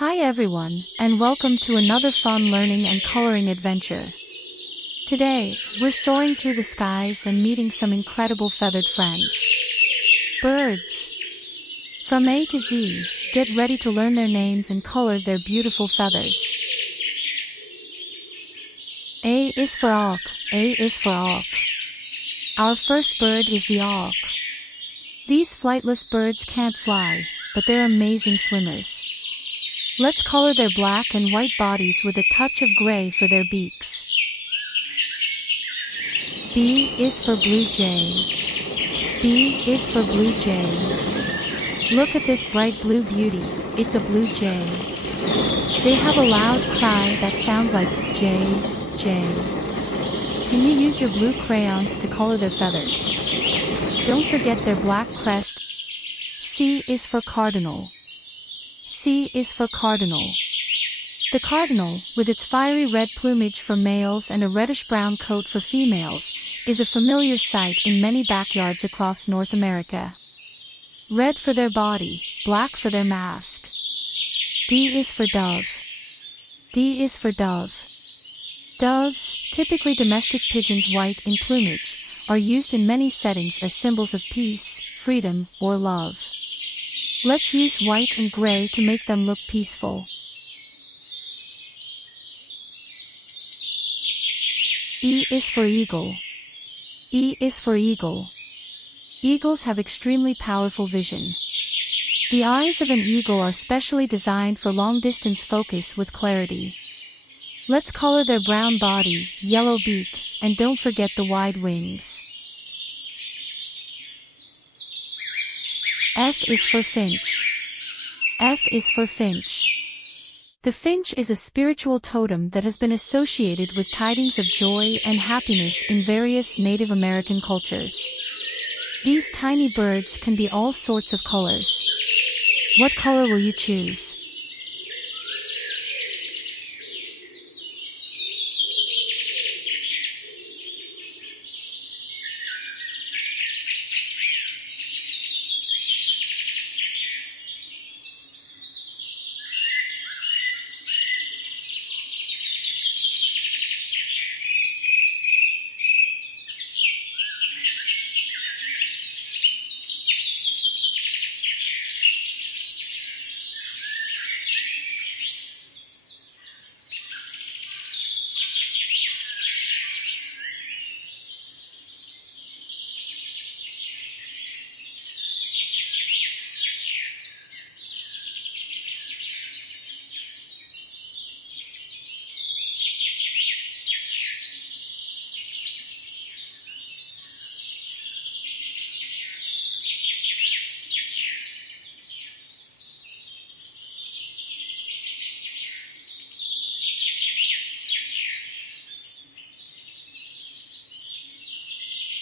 Hi everyone, and welcome to another fun learning and coloring adventure. Today, we're soaring through the skies and meeting some incredible feathered friends. Birds. From A to Z, get ready to learn their names and color their beautiful feathers. A is for auk. A is for auk. Our first bird is the auk. These flightless birds can't fly, but they're amazing swimmers. Let's color their black and white bodies with a touch of gray for their beaks. B is for blue jay. B is for blue jay. Look at this bright blue beauty, it's a blue jay. They have a loud cry that sounds like jay, jay. Can you use your blue crayons to color their feathers? Don't forget their black crest. C is for cardinal. C is for cardinal. The cardinal, with its fiery red plumage for males and a reddish-brown coat for females, is a familiar sight in many backyards across North America. Red for their body, black for their mask. D is for dove. D is for dove. Doves, typically domestic pigeons white in plumage, are used in many settings as symbols of peace, freedom, or love. Let's use white and gray to make them look peaceful. E is for eagle. E is for eagle. Eagles have extremely powerful vision. The eyes of an eagle are specially designed for long-distance focus with clarity. Let's color their brown body, yellow beak, and don't forget the wide wings. F is for finch. F is for finch. The finch is a spiritual totem that has been associated with tidings of joy and happiness in various Native American cultures. These tiny birds can be all sorts of colors. What color will you choose?